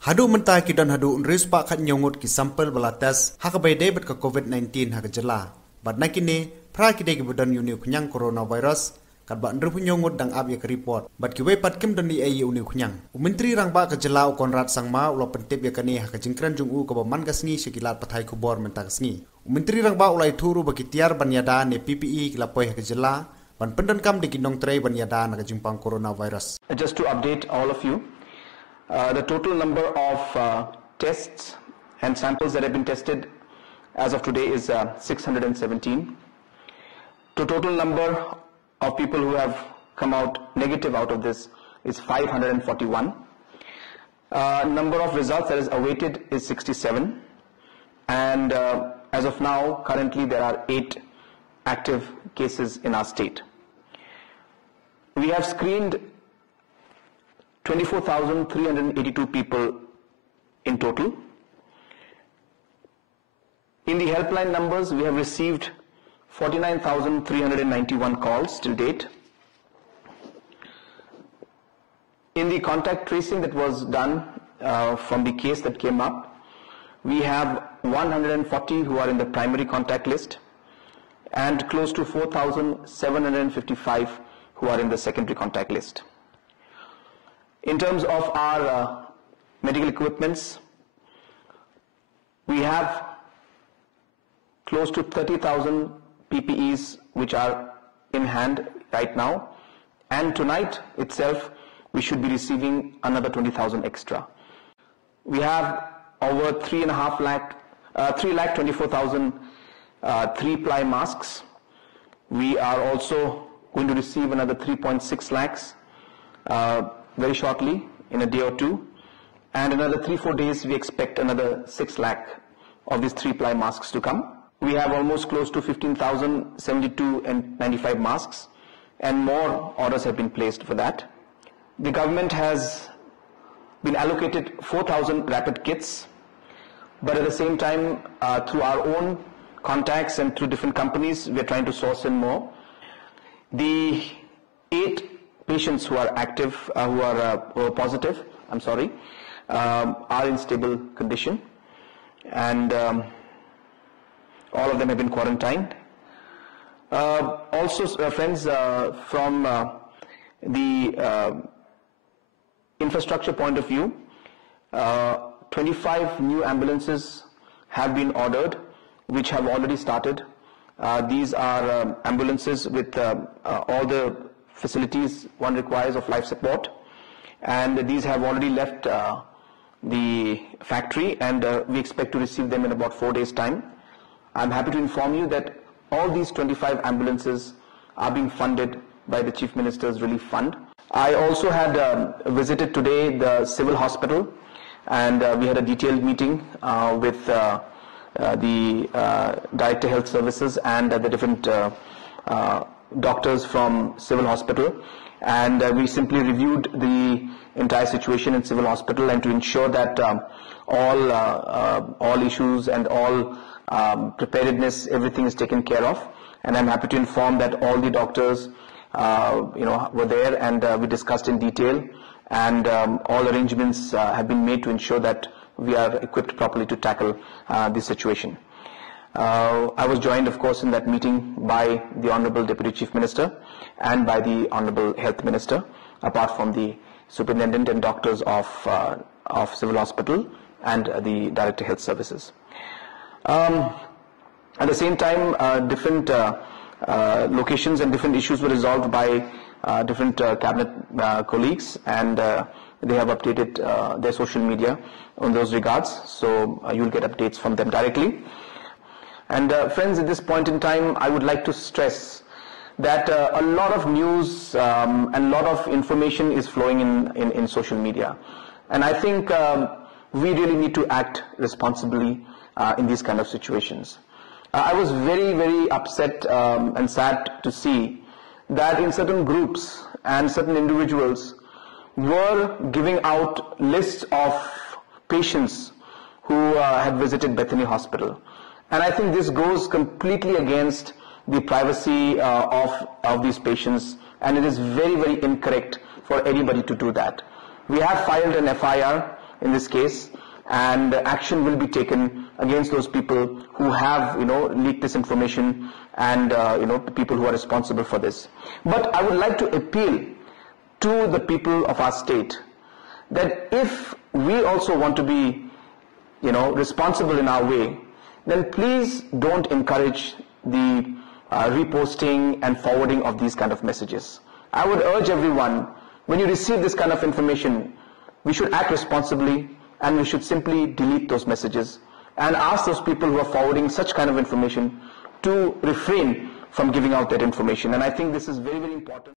Hadu mentah ki don hadu unris pak khat nyongut ki sampel bala tes hakabai debet ka COVID-19 haka jela. Bad nakini pra ki de ki budon yuni kunyang coronavirus kat ba ndru nyongut dang ab ya report. Bad ki we pat kim don di ayi uni kunyang. Menteri rang ba ka jela Konrad Sangma ulo pentip ya kani haka jingkran jungu ka man kasngi sekilat pathai kubor mentah kasngi. Menteri rang ba ulai turu bagi tiar banyada ne PPE kilapoi haka jela ban pendan kam de kinong tray banyada na jimpang coronavirus. Just to update all of you, the total number of tests and samples that have been tested as of today is 617. The total number of people who have come out negative out of this is 541. Number of results that is awaited is 67. And as of now, currently there are 8 active cases in our state. We have screened 24,382 people in total. In the helpline numbers, we have received 49,391 calls till date. In the contact tracing that was done from the case that came up, we have 140 who are in the primary contact list and close to 4,755 who are in the secondary contact list. In terms of our medical equipments, we have close to 30,000 PPEs which are in hand right now, and tonight itself we should be receiving another 20,000 extra. We have over 3,24,000 3-ply masks. We are also going to receive another 3.6 lakhs very shortly, in a day or two, and another 3-4 days we expect another 6 lakh of these 3-ply masks to come. We have almost close to 15,072 and 95 masks, and more orders have been placed for that. The government has been allocated 4,000 rapid kits, but at the same time through our own contacts and through different companies we are trying to source in more. The 8 patients who are active, who are positive, are in stable condition, and all of them have been quarantined. Also, friends, from the infrastructure point of view, 25 new ambulances have been ordered, which have already started. These are ambulances with all the facilities one requires of life support, and these have already left the factory, and we expect to receive them in about 4 days' time. I'm happy to inform you that all these 25 ambulances are being funded by the Chief Minister's Relief Fund. I also had visited today the civil hospital, and we had a detailed meeting with the Director Health Services and the different doctors from civil hospital, and we simply reviewed the entire situation in civil hospital, and to ensure that all issues and all preparedness, everything is taken care of. And I'm happy to inform that all the doctors were there, and we discussed in detail, and all arrangements have been made to ensure that we are equipped properly to tackle this situation. I was joined, of course, in that meeting by the Honorable Deputy Chief Minister and by the Honorable Health Minister, apart from the Superintendent and doctors of Civil Hospital and the Director Health Services. At the same time, different locations and different issues were resolved by different cabinet colleagues, and they have updated their social media on those regards, so you'll get updates from them directly. And friends, at this point in time, I would like to stress that a lot of news and a lot of information is flowing in social media, and I think we really need to act responsibly in these kind of situations. I was very, very upset and sad to see that in certain groups and certain individuals were giving out lists of patients who had visited Bethany Hospital. And I think this goes completely against the privacy of these patients, and it is very, very incorrect for anybody to do that. We have filed an FIR in this case, and action will be taken against those people who have, leaked this information, and people who are responsible for this. But I would like to appeal to the people of our state that if we also want to be, responsible in our way, then please don't encourage the reposting and forwarding of these kind of messages. I would urge everyone, when you receive this kind of information, we should act responsibly, and we should simply delete those messages and ask those people who are forwarding such kind of information to refrain from giving out that information. And I think this is very, very important.